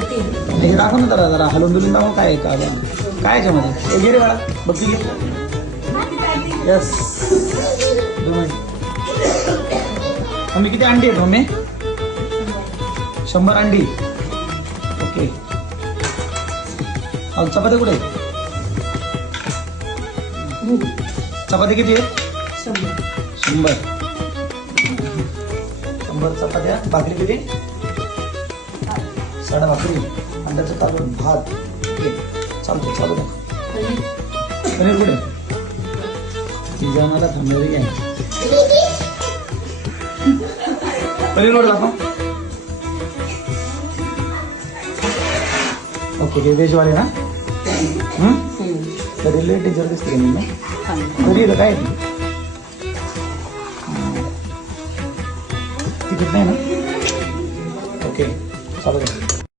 हे दाखव ना जरा जरा हलवून बिलून दाखव काय आहे का काय याच्यामध्ये हे घे रे बाळा बघ यस मम्मी किती अंडी आहेत मम्मी 100 अंडी ओके चपाती कुठे चपाती किती आहेत 100 चपात्या भाकरी किती 6 भाकरी अंड्याचं कालवण भात ओके चालतो चालू पनीर कुठे तिचा मला थांबलेली आहे पनीर वर दाखव ओके हे व्हेजवाले ना तरी लेट टीचर दिसते मी घरी येतं काय तिकीट नाही ना ओके चालू